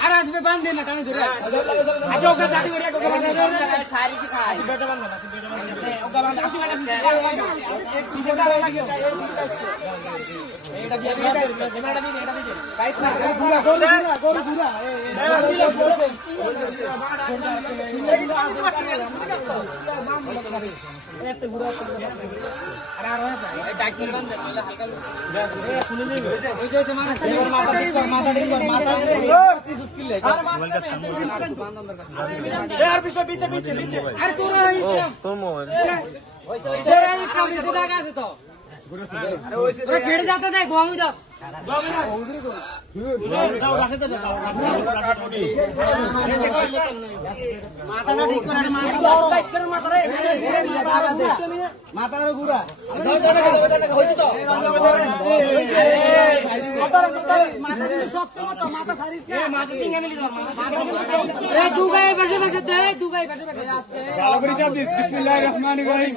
আর আসবে বান্ধে না টানি ধরে আচ্ছা ওকে দাড়ি করে ওকে বান্ধে সারি কি খায় বেটা বান্ধে না ওকে বান্ধে আসি মানে পিছেটা লাগিও এটা দিয়ে এটা দিয়ে কাইত না গরু ঘুরা এত ঘুরা আর আর হয় এই ডাক্তার বান্ধে হালকা খুলে নেবে ওই যে তোমার মাথা ঠিক কর মাথা जाते थे गोमी जाओ बिस्मिल्लाहिर्रहमानिर्रहीम